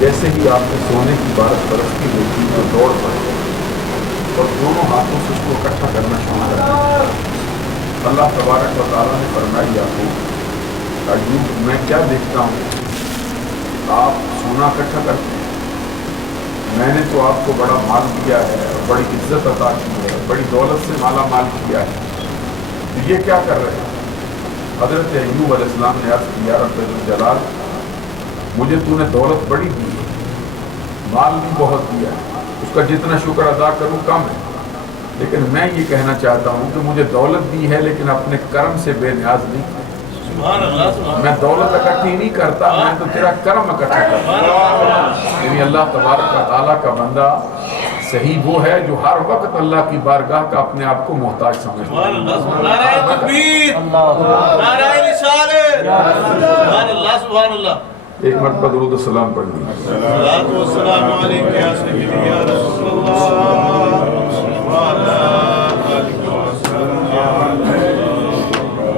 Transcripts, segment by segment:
جیسے ہی آپ نے سونے کی 12 برس کی بیٹی کو دوڑ پڑے اور دونوں ہاتھوں سے اس کو اکٹھا کرنا شروع کر دیا۔ اللہ تبارک و تعالیٰ نے فرمایا یعقوب ایوب میں کیا دیکھتا ہوں آپ سونا اکٹھا کرتے ہیں، میں نے تو آپ کو بڑا مال دیا ہے اور بڑی عزت عطا کی ہے، بڑی دولت سے مالا مال کیا ہے، تو یہ کیا کر رہے ہیں؟ حضرت ایوب علیہ السلام نے عرض کیا رب الجلال مجھے تو نے دولت بڑی دی ہے، مال بھی بہت دیا ہے، اس کا جتنا شکر ادا کروں کم ہے، لیکن میں یہ کہنا چاہتا ہوں کہ مجھے دولت دی ہے لیکن اپنے کرم سے بے نیاز نہیں، میں دولت اکٹھی نہیں کرتا، میں تو تیرا کرم اکٹھا کرتا ہوں۔ یعنی اللہ تبارک و تعالیٰ کا بندہ صحیح وہ ہے جو ہر وقت اللہ کی بارگاہ کا اپنے آپ کو محتاج سمجھتا ہے۔ نعرہ تکبیر، نعرہ رسالت، سبحان اللہ سبحان اللہ۔ ایک مرتبہ درود السلام پڑھ دیجیے۔ الصلاۃ والسلام علیک یا سیدی یا رسول اللہ وعلی آلہ وصحبہ۔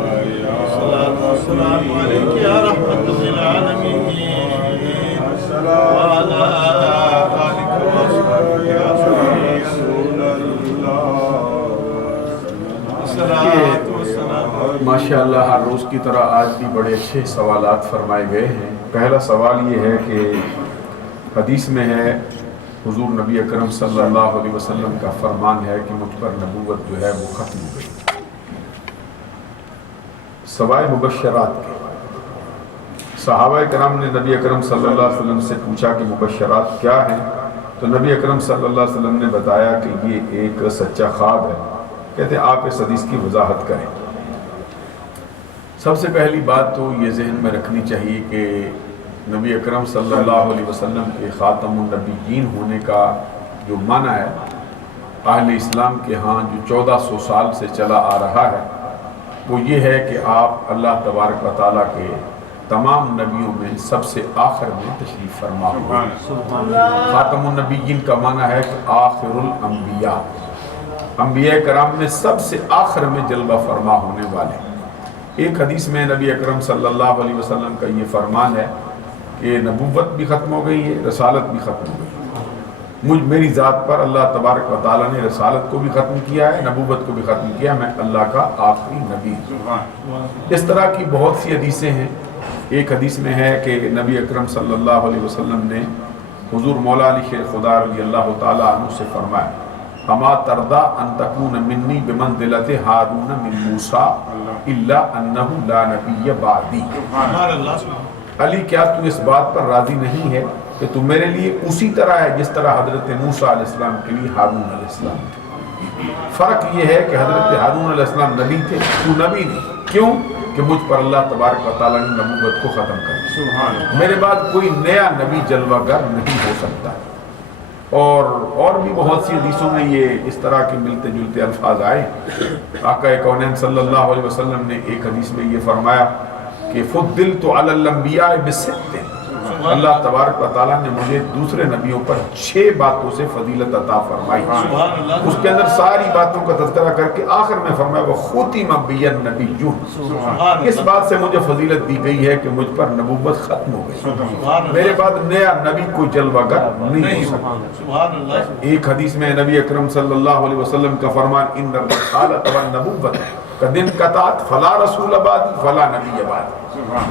الصلاۃ والسلام علیک یا رحمۃ للعالمین وعلی آلہ وصحبہ یا رسول اللہ۔ الصلاۃ والسلام۔ ماشاءاللہ ہر روز کی طرح آج بھی بڑے اچھے سوالات فرمائے گئے ہیں۔ پہلا سوال یہ ہے کہ حدیث میں ہے حضور نبی اکرم صلی اللہ علیہ وسلم کا فرمان ہے کہ مجھ پر نبوت جو ہے وہ ختم ہو گئی، سوائے مبشرات کے۔ صحابہ کرام نے نبی اکرم صلی اللہ علیہ وسلم سے پوچھا کہ مبشرات کیا ہیں، تو نبی اکرم صلی اللہ علیہ وسلم نے بتایا کہ یہ ایک سچا خواب ہے۔ کہتے ہیں آپ اس حدیث کی وضاحت کریں۔ سب سے پہلی بات تو یہ ذہن میں رکھنی چاہیے کہ نبی اکرم صلی اللہ علیہ وسلم کے خاتم النبیین ہونے کا جو معنی ہے اہل اسلام کے ہاں جو 1400 سال سے چلا آ رہا ہے وہ یہ ہے کہ آپ اللہ تبارک و تعالیٰ کے تمام نبیوں میں سب سے آخر میں تشریف فرما ہوئے۔ خاتم النبیین کا معنی ہے کہ آخر الانبیاء، انبیاء کرام میں سب سے آخر میں جلوہ فرما ہونے والے۔ ایک حدیث میں نبی اکرم صلی اللہ علیہ وسلم کا یہ فرمان ہے کہ نبوت بھی ختم ہو گئی ہے، رسالت بھی ختم ہو گئی ہے۔ میری ذات پر اللہ تبارک و تعالیٰ نے رسالت کو بھی ختم کیا ہے، نبوت کو بھی ختم کیا ہے، میں اللہ کا آخری نبی ہوں۔ اس طرح کی بہت سی حدیثیں ہیں۔ ایک حدیث میں ہے کہ نبی اکرم صلی اللہ علیہ وسلم نے حضور مولا علی شیر خدا رضی اللہ تعالیٰ عنہ سے فرمایا اما ترضى ان تكون منی بمنزلۃ ہارون من موسیٰ الا انہ لا نبی بعدی۔ علی کیا تو اس بات پر راضی نہیں ہے کہ تو میرے لیے اسی طرح ہے جس طرح حضرت موسیٰ علیہ السلام کے لیے ہارون علیہ السلام تھے؟ فرق یہ ہے کہ حضرت ہارون علیہ السلام نبی تھے، تو نبی نہیں۔ کیوں؟ کہ مجھ پر اللہ تبارک و تعالیٰ نے نبوت کو ختم کر دیا، میرے بعد کوئی نیا نبی جلوہ گر نہیں ہو سکتا۔ اور بھی بہت سی حدیثوں میں یہ اس طرح کے ملتے جلتے الفاظ آئے۔ آقا کونین صلی اللہ علیہ وسلم نے ایک حدیث میں یہ فرمایا کہ فضلت علی الانبیاء بست، اللہ تبارک و تعالیٰ نے مجھے دوسرے نبیوں پر 6 باتوں سے فضیلت عطا فرمائی. اس کے اندر ساری باتوں کا تذکرہ کر کے آخر میں فرمایا وَخُتِمَ بِيَ النَّبِيُّونَ. اس بات سے مجھے فضیلت دی گئی ہے کہ مجھ پر نبوت ختم ہو گئی. میرے بعد نیا نبی کوئی جلوہ گر نہیں ہو سکتا. ایک حدیث میں نبی اکرم صلی اللہ علیہ وسلم کا فرمان ان الرسالۃ والنبوۃ قد انقطعت فلا رسول بعدی فلا نبی بعدی.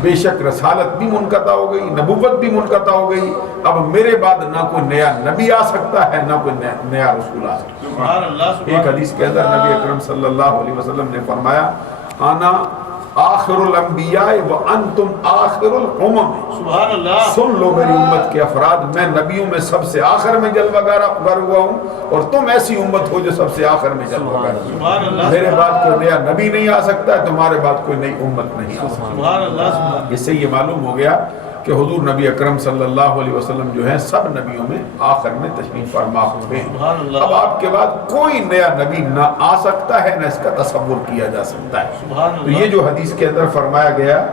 بے شک رسالت بھی منقطع ہو گئی، نبوت بھی منقطع ہو گئی، اب میرے بعد نہ کوئی نیا نبی آ سکتا ہے نہ کوئی نیا رسول آ سکتا ہے. ایک حدیث کے اندر نبی اکرم صلی اللہ علیہ وسلم نے فرمایا انا آخر الانبیاء وانتم آخر الامم. سن لو میری امت کے افراد، میں نبیوں میں سب سے آخر میں جلوہ گر ہوا ہوں اور تم ایسی امت ہو جو سب سے آخر میں جلوہ گر ہو. میرے بعد کوئی نیا نبی نہیں آ سکتا ہے، تمہارے بعد کوئی نئی امت نہیں آ سکتی. اس سے یہ معلوم ہو گیا کہ حضور نبی اکرم صلی اللہ علیہ وسلم جو ہیں سب نبیوں میں آخر میں تشریف فرما ہوئے ہیں. اب آپ کے بعد کوئی نیا نبی نہ آ سکتا ہے نہ اس کا تصور کیا جا سکتا ہے. تو یہ جو حدیث کے اندر فرمایا گیا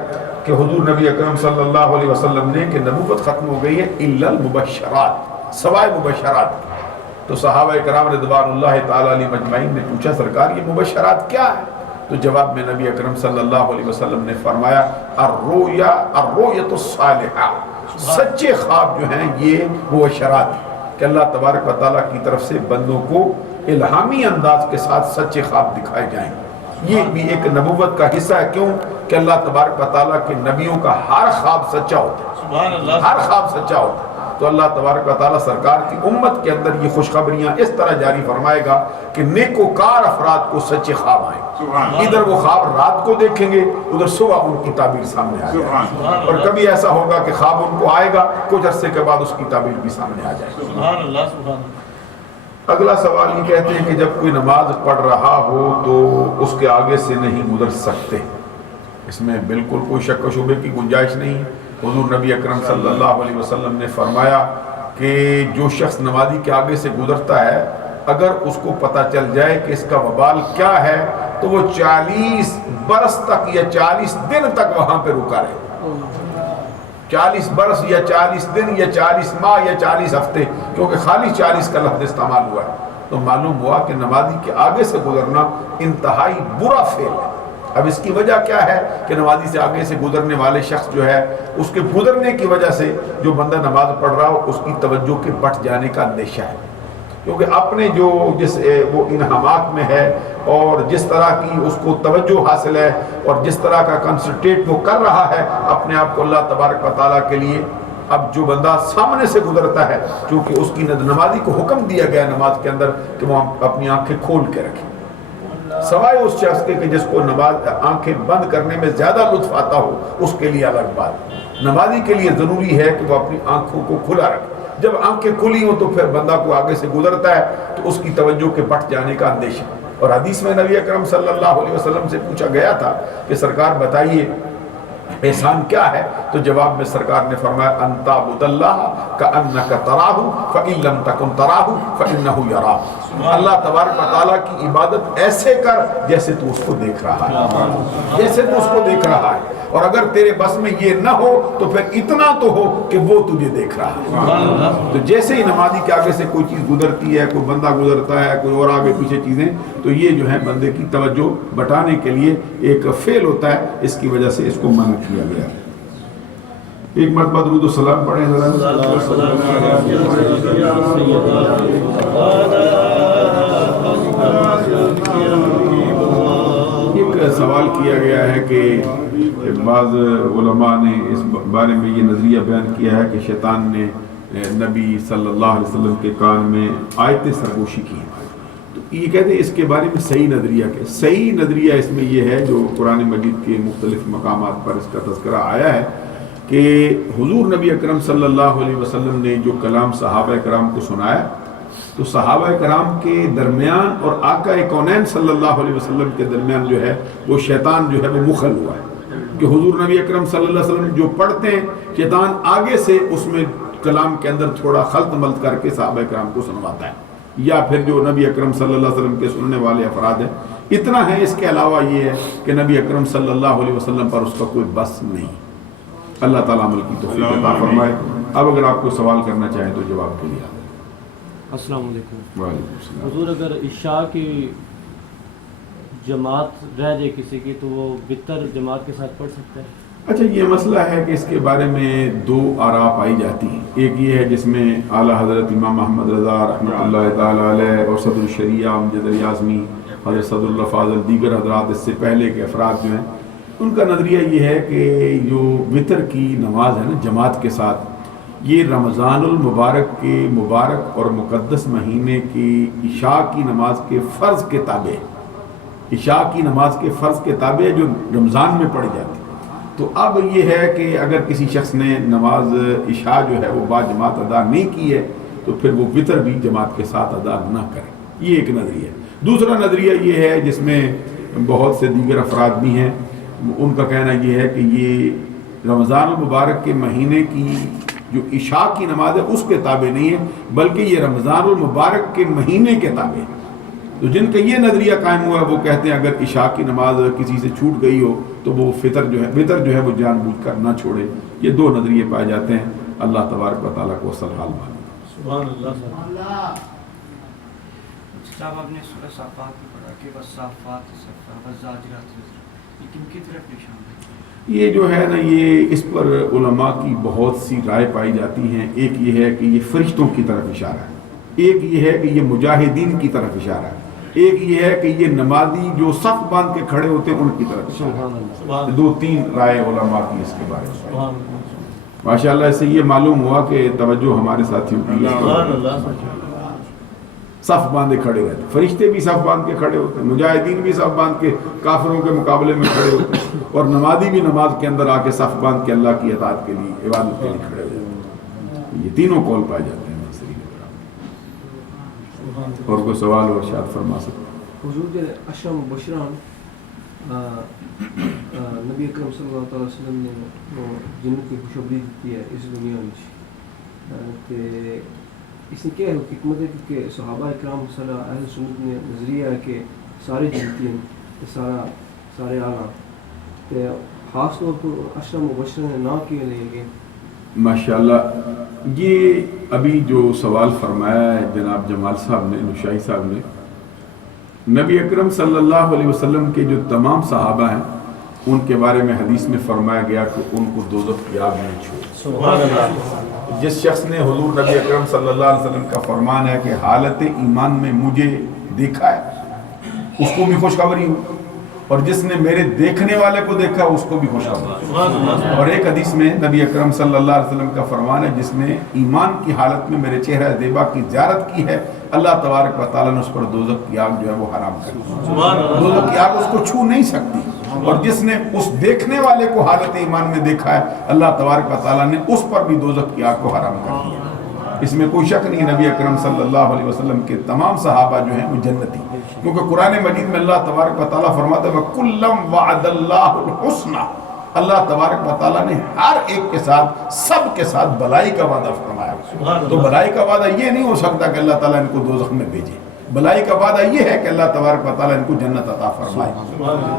کہ حضور نبی اکرم صلی اللہ علیہ وسلم نے کہ نبوت ختم ہو گئی ہے الا المبشرات، سوائے مبشرات. تو صحابہ کرام رضوان اللہ تعالی علیہ مجمعین نے پوچھا سرکار یہ مبشرات کیا ہے؟ تو جواب میں نبی اکرم صلی اللہ علیہ وسلم نے فرمایا الرؤیۃ الصالحہ، سچے خواب جو ہیں یہ مبشرات کہ اللہ تبارک و تعالیٰ کی طرف سے بندوں کو الہامی انداز کے ساتھ سچے خواب دکھائے جائیں. یہ بھی ایک نبوت کا حصہ ہے. کیوں کہ اللہ تبارک و تعالیٰ کے نبیوں کا ہر خواب سچا ہوتا ہے، ہر خواب سچا ہوتا ہے. تو اللہ تبارک و تعالیٰ سرکار کی امت کے اندر یہ خوشخبریاں اس طرح جاری فرمائے گا کہ نیکوکار افراد کو سچے خواب آئیں. ادھر وہ خواب رات کو دیکھیں گے، ادھر صبح ان کی تعبیر سامنے آ جائے گی. اور کبھی ایسا ہوگا کہ خواب ان کو آئے گا، کچھ عرصے کے بعد اس کی تعبیر بھی سامنے آ جائے گی. اگلا سوال یہ کہتے ہیں کہ جب کوئی نماز پڑھ رہا ہو تو اس کے آگے سے نہیں گزر سکتے. اس میں بالکل کوئی شک و شبے کی گنجائش نہیں ہے. حضور نبی اکرم صلی اللہ علیہ وسلم نے فرمایا کہ جو شخص نمازی کے آگے سے گزرتا ہے اگر اس کو پتہ چل جائے کہ اس کا وبال کیا ہے تو وہ 40 برس تک یا 40 دن تک وہاں پہ رکا رہے. 40 برس یا 40 دن یا 40 ماہ یا 40 ہفتے، کیونکہ خالی 40 کا لفظ استعمال ہوا ہے. تو معلوم ہوا کہ نمازی کے آگے سے گزرنا انتہائی برا فعل ہے. اب اس کی وجہ کیا ہے کہ نمازی سے آگے سے گزرنے والے شخص جو ہے اس کے گزرنے کی وجہ سے جو بندہ نماز پڑھ رہا ہو اس کی توجہ کے بٹ جانے کا اندیشہ ہے. کیونکہ اپنے جو وہ انہامات میں ہے اور جس طرح کی اس کو توجہ حاصل ہے اور جس طرح کا کنسنٹریٹ وہ کر رہا ہے اپنے آپ کو اللہ تبارک و تعالیٰ کے لیے. اب جو بندہ سامنے سے گزرتا ہے چونکہ اس کی نمازی کو حکم دیا گیا نماز کے اندر کہ وہ اپنی آنکھیں کھول کے رکھے، سوائے اس شخص کے کہ جس کو نماز آنکھیں بند کرنے میں زیادہ لطف آتا ہو اس کے لیے الگ بات. نمازی کے لیے ضروری ہے کہ وہ اپنی آنکھوں کو کھلا رکھے. جب آنکھیں کھلی ہوں تو پھر بندہ کو آگے سے گزرتا ہے تو اس کی توجہ کے بٹ جانے کا اندیشہ. اور حدیث میں نبی اکرم صلی اللہ علیہ وسلم سے پوچھا گیا تھا کہ سرکار بتائیے احسان کیا ہے؟ تو جواب میں سرکار نے فرمایا ان تعبد اللہ کأنک تراہ فإن لم تکن تراہ فإنہ یراک. اللہ تبارک و تعالیٰ کی عبادت ایسے کر جیسے تو اس کو دیکھ رہا ہے، جیسے تو اس کو دیکھ رہا ہے. اور اگر تیرے بس میں یہ نہ ہو تو پھر اتنا تو ہو کہ وہ تجھے دیکھ رہا ہے. تو جیسے ہی نمازی کے آگے سے کوئی چیز گزرتی ہے، کوئی بندہ گزرتا ہے، کوئی اور آگے پیچھے چیزیں، تو یہ جو ہے بندے کی توجہ بٹانے کے لیے ایک فعل ہوتا ہے. اس کی وجہ سے اس کو منع کیا گیا. ایک مرتبہ درود و سلام پڑھیں ذرا. ایک سوال کیا گیا ہے کہ بعض علماء نے اس بارے میں یہ نظریہ بیان کیا ہے کہ شیطان نے نبی صلی اللہ علیہ وسلم کے کان میں آیتیں سرگوشی کی. تو یہ کہتے ہیں اس کے بارے میں صحیح نظریہ اس میں یہ ہے جو قرآن مجید کے مختلف مقامات پر اس کا تذکرہ آیا ہے کہ حضور نبی اکرم صلی اللہ علیہ وسلم نے جو کلام صحابہ کرام کو سنایا تو صحابہ کرام کے درمیان اور آقا کونین صلی اللہ علیہ وسلم کے درمیان جو ہے وہ شیطان جو ہے وہ مخل ہوا ہے کہ حضور نبی اکرم صلی اللہ علیہ وسلم جو پڑھتے ہیں شیطان آگے سے اس میں کلام کے اندر تھوڑا خلط ملط کر کے صحابہ کرام کو سنواتا ہے، یا پھر جو نبی اکرم صلی اللہ علیہ وسلم کے سننے والے افراد ہیں. اتنا ہے. اس کے علاوہ یہ ہے کہ نبی اکرم صلی اللہ علیہ وسلم پر اس کا کوئی بس نہیں. اللہ تعالیٰ عمل کی توفیق عطا فرمائے. اب اگر آپ کو سوال کرنا چاہیں تو جواب کے لیے. السلام علیکم. وعلیکم السلام. حضور اگر عشاء کی جماعت رہ جائے کسی کی تو وہ وتر جماعت کے ساتھ پڑھ سکتا ہے؟ اچھا، یہ مسئلہ ہے کہ اس کے بارے میں دو آراء پائی جاتی ہیں. ایک یہ ہے جس میں اعلیٰ حضرت امام محمد رضا رحمۃ اللہ تعالیٰ علیہ اور صدر الشریعہ امجد الیازمی، حضرت صدر اللہ فاضل، دیگر حضرات اس سے پہلے کے افراد جو ہیں، ان کا نظریہ یہ ہے کہ جو وتر کی نماز ہے نا جماعت کے ساتھ، یہ رمضان المبارک کے مبارک اور مقدس مہینے کی عشاء کی نماز کے فرض کے تابع ہے. عشاء کی نماز کے فرض کے تابع جو رمضان میں پڑھی جاتی. تو اب یہ ہے کہ اگر کسی شخص نے نماز عشاء جو ہے وہ با جماعت ادا نہیں کی ہے تو پھر وہ وتر بھی جماعت کے ساتھ ادا نہ کرے. یہ ایک نظریہ ہے. دوسرا نظریہ یہ ہے جس میں بہت سے دیگر افراد بھی ہیں، ان کا کہنا یہ ہے کہ یہ رمضان المبارک کے مہینے کی جو عشاء کی نماز ہے اس کے تابع نہیں ہے، بلکہ یہ رمضان المبارک کے مہینے کے تابع ہے. تو جن کا یہ نظریہ قائم ہوا ہے وہ کہتے ہیں اگر عشاء کی نماز کسی سے چھوٹ گئی ہو تو وہ وتر جو ہے وہ جان بوجھ کر نہ چھوڑے. یہ دو نظریے پائے جاتے ہیں. اللہ تبارک و تعالیٰ کو اصل حال معلوم. سبحان اللہ. صاحب آپ نے سورہ صافات میں پڑھا کہ والصافات صفا والزاجرات زجرا، لیکن کی طرف نشان ہے؟ یہ جو ہے نا، یہ اس پر علماء کی بہت سی رائے پائی جاتی ہیں. ایک یہ ہے کہ یہ فرشتوں کی طرف اشارہ ہے، ایک یہ ہے کہ یہ مجاہدین کی طرف اشارہ ہے، ایک یہ ہے کہ یہ نمازی جو صف باندھ کے کھڑے ہوتے ہیں ان کی طرف اشارہ ہے. دو تین رائے علماء کی اس کے بارے میں. ماشاءاللہ اس سے یہ معلوم ہوا کہ توجہ ہمارے ساتھیوں کی صف باندھے کھڑے رہتے. فرشتے بھی صف باندھ کے کھڑے ہوتے ہیں، مجاہدین بھی صف باندھ کے کافروں کے مقابلے میں کھڑے ہوتے ہیں، اور نمازی بھی نماز کے اندر آ کے صف باندھ کے اللہ کی اطاعت کے لیے، عبادت کے لیے کھڑے ہوتے ہیں. یہ تینوں قول پائے جاتے ہیں. اور کوئی سوال اور شاید فرما سکتے ہیں. حضور کے اشرا مبشران نبی اکرم صلی اللہ علیہ وسلم نے جنت کی خوشخبری دیتی ہے اس دنیا میں. اس نے کیا ہے حکمت ہے کہ صحابہ اکرام صلی اللہ اہل سنت نے نظریہ ہے کہ سارے جنتی ہیں، سارے اعلیٰ، خاص طور پر اشرا مبشران نے نہ کیے لیں گے. ماشاءاللہ. یہ ابھی جو سوال فرمایا ہے جناب جمال صاحب نے، نشائی صاحب نے، نبی اکرم صلی اللہ علیہ وسلم کے جو تمام صحابہ ہیں ان کے بارے میں حدیث میں فرمایا گیا کہ ان کو دوزخ کی آگ میں چھوڑ. سبحان اللہ. جس شخص نے حضور نبی اکرم صلی اللہ علیہ وسلم کا فرمان ہے کہ حالت ایمان میں مجھے دیکھا ہے اس کو بھی خوشخبری ہو، اور جس نے میرے دیکھنے والے کو دیکھا اس کو بھی خوشخبری. اور ایک حدیث میں نبی اکرم صلی اللہ علیہ وسلم کا فرمان ہے جس نے ایمان کی حالت میں میرے چہرہ زیبا کی زیارت کی ہے اللہ تبارک و تعالیٰ نے اس پر دوزخ کی آگ جو ہے وہ حرام کر دی. دوزخ کی آگ اس کو چھو نہیں سکتی. اور جس نے اس دیکھنے والے کو حالت ایمان میں دیکھا ہے اللہ تبارک و تعالیٰ نے اس پر بھی دوزخ کی آگ کو حرام کر دیا. اس میں کوئی شک نہیں، نبی اکرم صلی اللہ علیہ وسلم کے تمام صحابہ جو ہیں وہ جنتی، کیونکہ قرآن مجید میں اللہ تبارک و تعالیٰ فرماتا ہے وَكُلًّا وَعَدَ اللَّهُ الْحُسْنَى. اللہ تبارک و تعالیٰ نے ہر ایک کے ساتھ، سب کے ساتھ بلائی کا وعدہ فرمایا. تو بلائی کا وعدہ یہ نہیں ہو سکتا کہ اللہ تعالیٰ ان کو دوزخ میں بھیجے. بلائی کا وعدہ یہ ہے کہ اللہ تبارک و تعالیٰ ان کو جنت عطا فرمائے.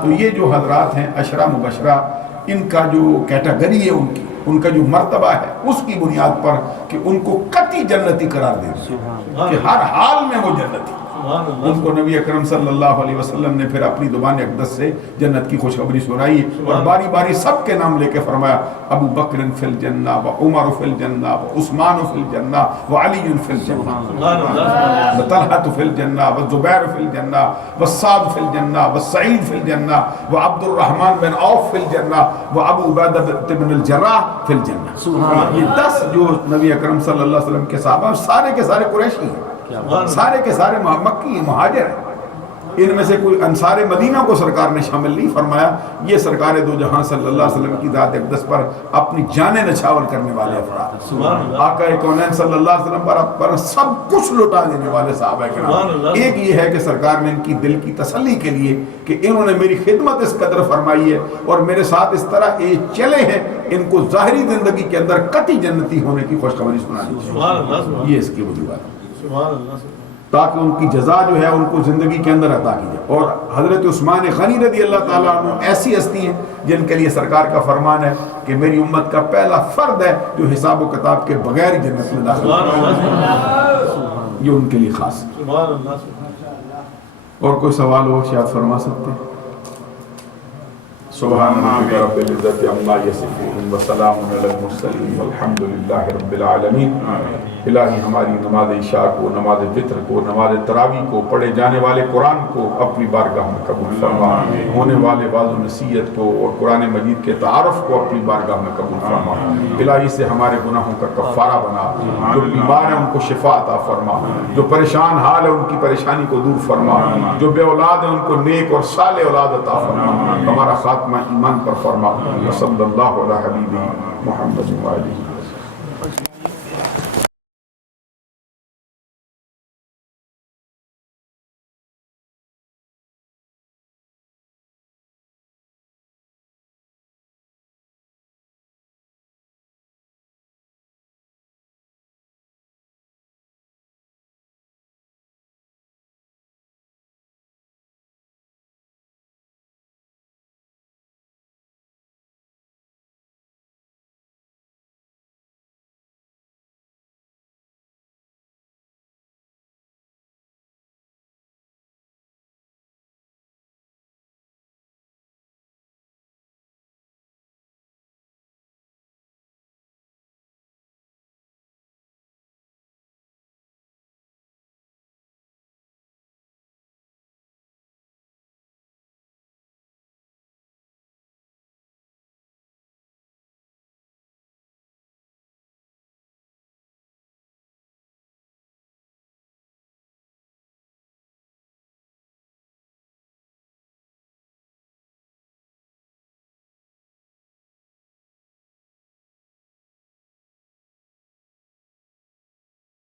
تو یہ جو حضرات ہیں عشرہ مبشرہ، ان کا جو کیٹیگری ہے ان کا جو مرتبہ ہے اس کی بنیاد پر کہ ان کو قطعی جنتی قرار دے دیا کہ ہر حال میں وہ جنتی. ان کو نبی اکرم صلی اللہ علیہ وسلم نے پھر اپنی زبان اقدس سے جنت کی خوشخبری سنائی اور باری باری سب کے نام لے کے فرمایا ابو بکر فی الجنہ و عمر فی الجنہ و عثمان فی الجنہ و علی فی الجنہ و طلحہ فی الجنہ و زبیر فی الجنہ و سعد فی الجنہ و سعید فی الجنہ و عبد الرحمن بن عوف فی الجنہ و ابو عبیدہ بن الجراح فی الجنہ. یہ 10 جو نبی اکرم صلی اللہ علیہ وسلم کے صحابہ سارے کے سارے قریشی ہیں، سارے کے سارے مکی مہاجر ہیں. ان میں سے کوئی انصار مدینہ کو سرکار نے شامل نہیں فرمایا. یہ سرکار دو جہاں صلی اللہ علیہ وسلم کی ذات اقدس پر اپنی جانیں نچھاور کرنے والے افراد، آقا کونین صلی اللہ علیہ وسلم پر سب کچھ لٹا دینے والے صحابہ کرام. ایک یہ ہے کہ سرکار نے ان کی دل کی تسلی کے لیے کہ انہوں نے میری خدمت اس قدر فرمائی ہے اور میرے ساتھ اس طرح یہ چلے ہیں، ان کو ظاہری زندگی کے اندر قطعی جنتی ہونے کی خوشخبری سنا دی. یہ اس کی وجوہات. سبحان اللہ. تاکہ ان کی جزا جو ہے ان کو زندگی کے اندر عطا کی جائے. اور حضرت عثمان غنی رضی اللہ تعالیٰ عنہ ایسی ہستی ہیں جن کے لیے سرکار کا فرمان ہے کہ میری امت کا پہلا فرد ہے جو حساب و کتاب کے بغیر ہی جنت میں داخل ہے. یہ ان کے لیے خاص ہے. اور کوئی سوال ہو شاید فرما سکتے ہیں. سبحان ربک رب العزت عما یصفون وسلام علی المرسلین والحمد للہ رب العالمین. الہی ہماری نماز عشاء کو، نماز فطر کو، نماز تراویح کو، پڑھے جانے والے قرآن کو اپنی بارگاہ میں قبول فرما. ہونے والے واعظ و نصیحت کو اور قرآن مجید کے تعارف کو اپنی بارگاہ میں قبول فرما. الہی سے ہمارے گناہوں کا کفارہ بنا. جو بیمار ہیں ان کو شفا عطا فرما. جو پریشان حال ہے ان کی پریشانی کو دور فرما. جو بے اولاد ہیں ان کو نیک اور صالح اولاد عطا فرما. ہمارا خاتمہ ایمان پر فرما. صلی اللہ علیہ حبیبی محمد و آلہ.